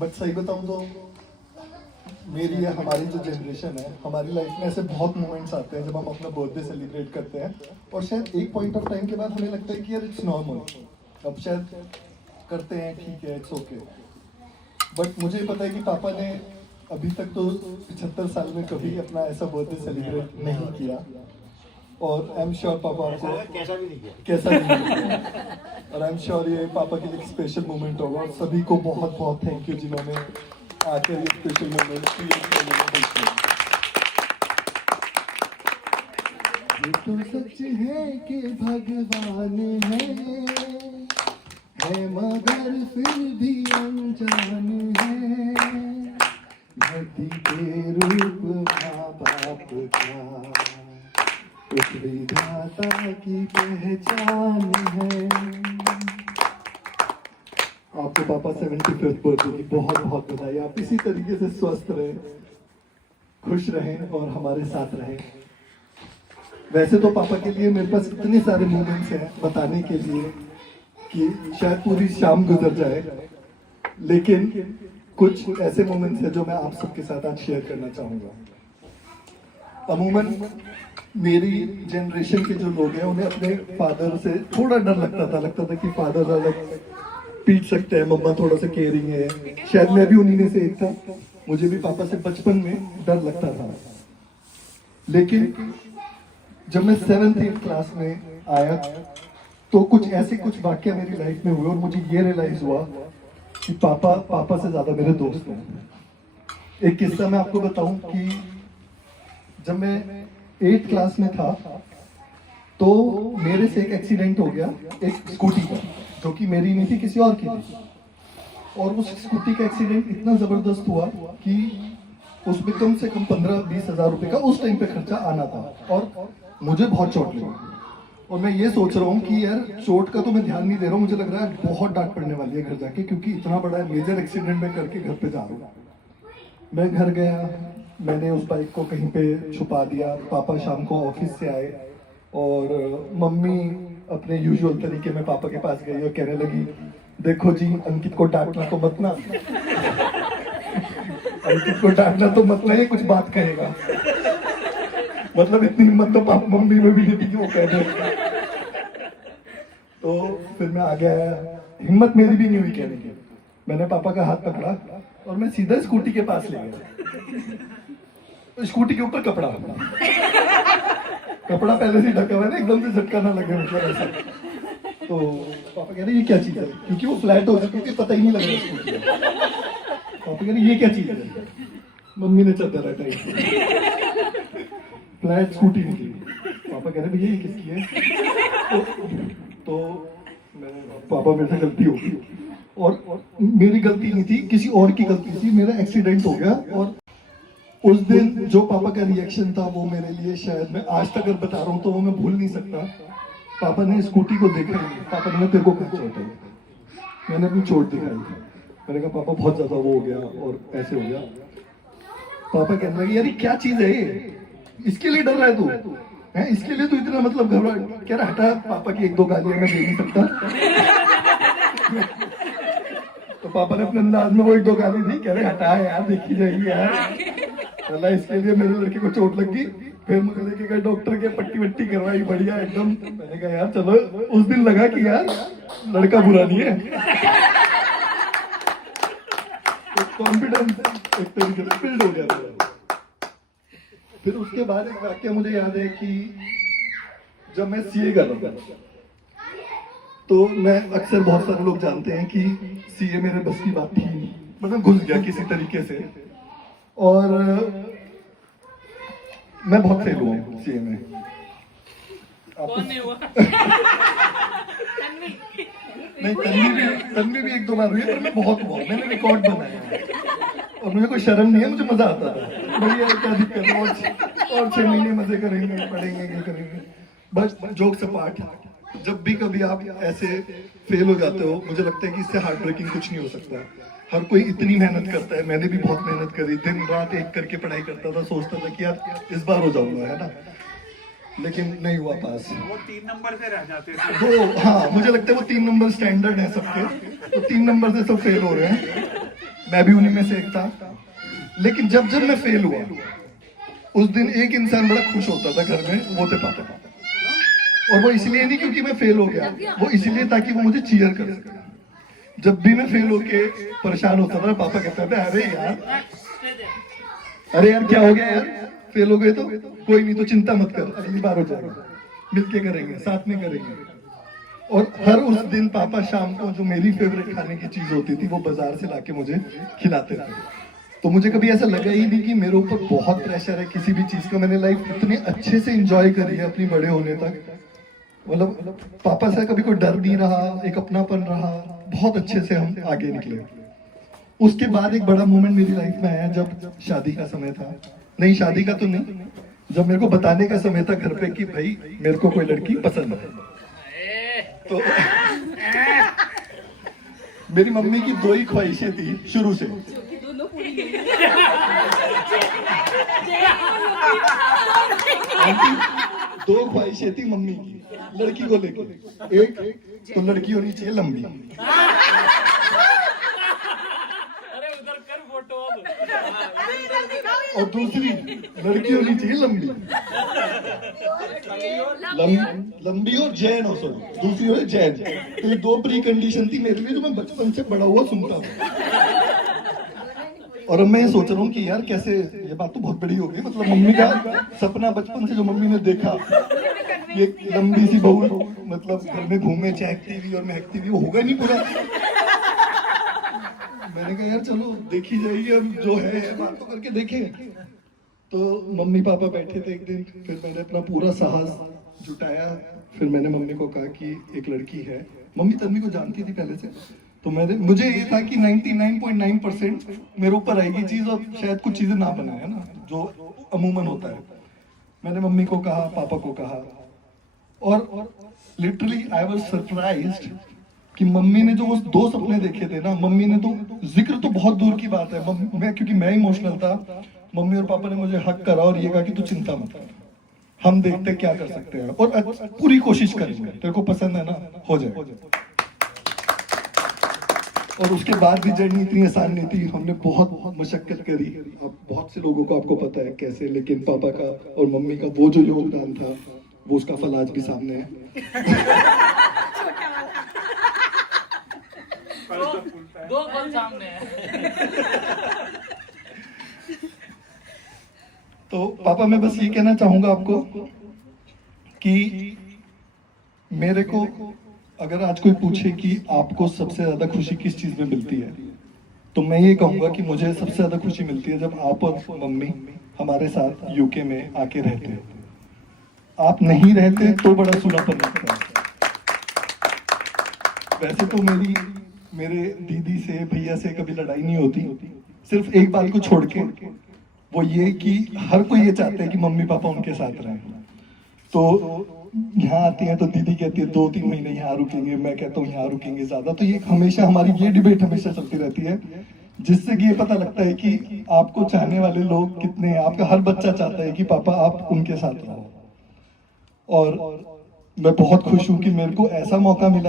But सही बताऊं तो मेरी या हमारी जो जनरेशन है, हमारी लाइफ में ऐसे बहुत मोमेंट्स आते हैं जब हम अपना बर्थडे सेलिब्रेट करते हैं और शायद एक पॉइंट ऑफ टाइम के बाद हमें लगता है कि यार इट्स नॉर्मल, अब शायद करते हैं, ठीक है, इट्स ओके। बट मुझे पता है कि पापा ने अभी तक तो 75 साल में कभी अपना ऐसा बर्थडे सेलिब्रेट नहीं किया और आई एम श्योर पापा आपको कैसा भी नहीं किया और आई एम श्योर ये पापा के लिए एक स्पेशल मोमेंट होगा और सभी को बहुत बहुत थैंक यू जिन्होंने आकर ये स्पेशल मोमेंट क्रिएट करने में। ये तो सच है कि भगवान है मगर फिर भी अनजान है, धरती के रूप माँ बाप का उस विधाता की पहचान है। आपको पापा 75th बर्थडे की बहुत बहुत बधाई। आप इसी तरीके से स्वस्थ रहें, खुश रहें और हमारे साथ रहें। वैसे तो पापा के लिए मेरे पास इतने सारे मोमेंट्स हैं बताने के लिए कि शायद पूरी शाम गुजर जाए, लेकिन कुछ ऐसे मोमेंट्स हैं जो मैं आप सबके साथ आज शेयर करना चाहूँगा। अमूमन मेरी जनरेशन के जो लोग हैं उन्हें अपने फादर से थोड़ा डर लगता था कि फादर अलग पीट सकते हैं, मम्मा थोड़ा सा केयरिंग है। शायद मैं भी उन्हीं में से एक था, मुझे भी पापा से बचपन में डर लगता था। लेकिन जब मैं 7th-8th क्लास में आया तो कुछ वाक्य मेरी लाइफ में हुए और मुझे ये रियलाइज हुआ कि पापा से ज्यादा मेरे दोस्त हैं। एक किस्सा मैं आपको बताऊं कि जब मैं 8th क्लास में था तो मेरे से एक एक्सीडेंट हो गया एक स्कूटी का, जो कि मेरी नहीं थी, किसी और की थी। और उस स्कूटी का एक्सीडेंट इतना जबरदस्त हुआ कि उसमें कम से कम 15-20 हज़ार रुपए का उस टाइम पे खर्चा आना था और मुझे बहुत चोट लगी। और मैं ये सोच रहा हूँ कि यार चोट का तो मैं ध्यान नहीं दे रहा हूँ, मुझे लग रहा है बहुत डांट पड़ने वाली है घर जाके, क्योंकि इतना बड़ा मेजर एक्सीडेंट मैं करके घर पे जा रहा हूँ। मैं घर गया, मैंने उस बाइक को कहीं पे छुपा दिया। पापा शाम को ऑफिस से आए और मम्मी अपने यूजुअल तरीके में पापा के पास गई और कहने लगी, देखो जी अंकित को डांटना तो मत ना, अंकित को डांटना तो मत ना, ये कुछ बात कहेगा। मतलब इतनी हिम्मत तो पापा मम्मी में भी नहीं थी कि वो कह दे। तो फिर मैं आ गया, हिम्मत मेरी भी नहीं हुई कहने की। मैंने पापा का हाथ पकड़ा और मैं सीधा स्कूटी के पास ले गया। स्कूटी के ऊपर कपड़ा पहले से ढका हुआ है ना, एकदम से झटका ना लगे, मतलब ऐसा। तो पापा कह रहे ये क्या चीज है, क्योंकि वो फ्लैट हो चुकी थी, पता ही नहीं लग रहा स्कूटी का। पापा कह रहे ये क्या चीज है, मम्मी ने चद्दर हटाई, फ्लैट स्कूटी निकली। पापा कह रहे भैया ये किसकी है? तो पापा मेरे से गलती हो गई और मेरी गलती नहीं थी, किसी और की गलती थी। मेरा एक्सीडेंट हो गया और उस दिन जो पापा का रिएक्शन था वो मेरे लिए शायद मैं आज तक अगर बता रहा हूँ तो वो मैं भूल नहीं सकता। पापा ने स्कूटी को देखा, पापा ने तेरे को क्या चोट है? मैंने अपनी चोट दिखाई। मैंने कहा पापा बहुत ज्यादा वो हो गया और ऐसे हो गया। पापा कहने लगे यार क्या चीज है ये, इसके लिए डर रहा है तू है, इसके लिए तू इतना मतलब घबरा। कह रहा हटा, पापा की 1-2 गालियां मैं दे नहीं सकता। तो पापा ने अपने अंदाज में वो 1-2 गाली दी, कह रहे हटा यार, देखी जाएगी यार। अल्लाह इसके लिए मेरे लड़के को चोट लग गई। फिर मुझे लेके गए डॉक्टर के, पट्टी वट्टी करवाई बढ़िया एकदम। मैंने कहा यार चलो, उस दिन लगा कि यार लड़का बुरा नहीं है। तो कॉन्फिडेंस एक तरीके से बिल्ड हो गया था। फिर उसके बाद एक वाक्य मुझे याद है कि जब मैं सीए कर रहा था तो मैं अक्सर, बहुत सारे लोग जानते हैं कि सीए मेरे बस की बात थी, मतलब घुस गया किसी तरीके से और मैं बहुत फेल हुआ सीए में। नहीं, तन्वी भी 1-2 बार हुई, पर मैं बहुत हुआ, मैंने रिकॉर्ड बनाया और मुझे कोई शर्म नहीं है, मुझे मजा आता था। बढ़िया, क्या दिक्कत है, और 6 महीने मजे करेंगे, पढ़ेंगे, क्या करेंगे। बस जोक्स अपार्ट, जब भी कभी आप ऐसे फेल हो जाते हो, मुझे लगता है कि इससे हार्ट ब्रेकिंग कुछ नहीं हो सकता। हर कोई इतनी मेहनत करता है, मैंने भी बहुत मेहनत करी, दिन रात एक करके पढ़ाई करता था, सोचता था कि यार इस बार हो जाऊंगा, है ना, लेकिन नहीं हुआ पास। वो 3 नंबर से रह जाते थे। वो हाँ, मुझे लगता है वो 3 नंबर स्टैंडर्ड है सबके, तो 3 नंबर से सब फेल हो रहे हैं। मैं भी उन्हीं में से एक था। लेकिन जब जब मैं फेल हुआ, उस दिन एक इंसान बड़ा खुश होता था घर में, वो थे पापा। और वो इसलिए नहीं क्योंकि मैं फेल हो गया, वो इसलिए ताकि वो मुझे चीयर कर सके। जब भी मैं फेल होके परेशान होता था, पापा कहते थे अरे यार क्या हो गया यार, फेल हो गए तो कोई नहीं, तो चिंता मत कर, अगली बार हो जाएगा, मिलके करेंगे, साथ में करेंगे। और हर उस दिन पापा शाम को जो मेरी फेवरेट खाने की चीज होती थी वो बाजार से लाके मुझे खिलाते थे। तो मुझे कभी ऐसा लगा ही नहीं कि मेरे ऊपर बहुत प्रेशर है किसी भी चीज का। मैंने लाइफ इतने अच्छे से एंजॉय करी है अपनी बड़े होने तक, मतलब पापा से कभी कोई डर नहीं रहा, एक अपनापन रहा, बहुत अच्छे से हम आगे निकले। उसके बाद एक बड़ा मोमेंट मेरी लाइफ में आया जब शादी का समय था। नहीं, शादी का तो नहीं, जब मेरे को बताने का समय था घर पे कि भाई मेरे को कोई लड़की पसंद है। तो मेरी मम्मी की दो ही ख्वाहिशें थी शुरू से। दो ख्वाहिशें थी मम्मी की लड़की को लेकर। एक तो लड़की होनी चाहिए लंबी, और दूसरी लड़की होनी चाहिए लंबी। लंबी और जैन हो, सॉरी दूसरी हो जैन। तो ये दो प्री कंडीशन थी मेरे लिए जो मैं बचपन से बड़ा हुआ सुनता हूँ। और अब मैं ये सोच रहा हूँ कि यार कैसे, ये बात तो बहुत बड़ी हो गई, मतलब मम्मी का सपना बचपन से जो मम्मी ने देखा, ये लंबी सी बहू मतलब घर में घूमे चहकती हुई और महकती हुई, वो होगा नहीं पूरा। मैंने कहा यार चलो देखी जाएगी, अब जो है बात तो करके देखें। तो मम्मी पापा बैठे थे एक दिन, फिर मैंने अपना पूरा साहस जुटाया। फिर मैंने मम्मी को कहा कि एक लड़की है। मम्मी तन्वी को जानती थी पहले से, तो मुझे ये था कि 99.9% मेरे ऊपर आएगी चीज, और शायद कुछ चीजें ना बने, है ना, जो अमूमन होता है। मैंने मम्मी को कहा, पापा को कहा, और लिटरली आई वाज सरप्राइज्ड कि मम्मी ने जो वो दो सपने देखे थे ना, मम्मी ने तो जिक्र तो बहुत दूर की बात है, मैं क्योंकि मैं इमोशनल था, मम्मी और पापा ने मुझे हक करा और ये कहा कि तू चिंता मत कर, हम देखते क्या कर सकते हैं और पूरी कोशिश करेंगे, तेरे को पसंद है ना, हो जाए। और उसके बाद भी जर्नी इतनी आसान नहीं थी, हमने बहुत मशक्कत करी। अब बहुत से लोगों को आपको पता है कैसे, लेकिन पापा का और मम्मी का वो जो योगदान था, वो उसका फल आज भी सामने है। दो फल सामने है। तो पापा मैं बस ये कहना चाहूंगा आपको कि मेरे को अगर आज कोई पूछे कि आपको सबसे ज्यादा खुशी किस चीज में मिलती है, तो मैं ये कहूंगा कि मुझे सबसे ज्यादा खुशी मिलती है जब आप और मम्मी हमारे साथ यूके में आके रहते हैं। आप नहीं रहते तो बड़ा सूनापन लगता है। वैसे तो मेरे दीदी से, भैया से कभी लड़ाई नहीं होती, सिर्फ एक बात को छोड़ के, वो ये कि हर कोई ये चाहता है कि मम्मी पापा उनके साथ रहें। तो यहाँ आती हैं तो दीदी कहती है 2-3 महीने यहाँ रुकेंगे, मैं कहता हूँ यहाँ रुकेंगे ज्यादा। तो ये हमेशा हमारी ये डिबेट हमेशा चलती रहती है, जिससे कि ये पता लगता है कि आपको चाहने वाले लोग कितने हैं। आपका हर बच्चा चाहता है कि पापा आप उनके साथ रहो। और मैं बहुत खुश हूँ कि मेरे को ऐसा मौका मिला।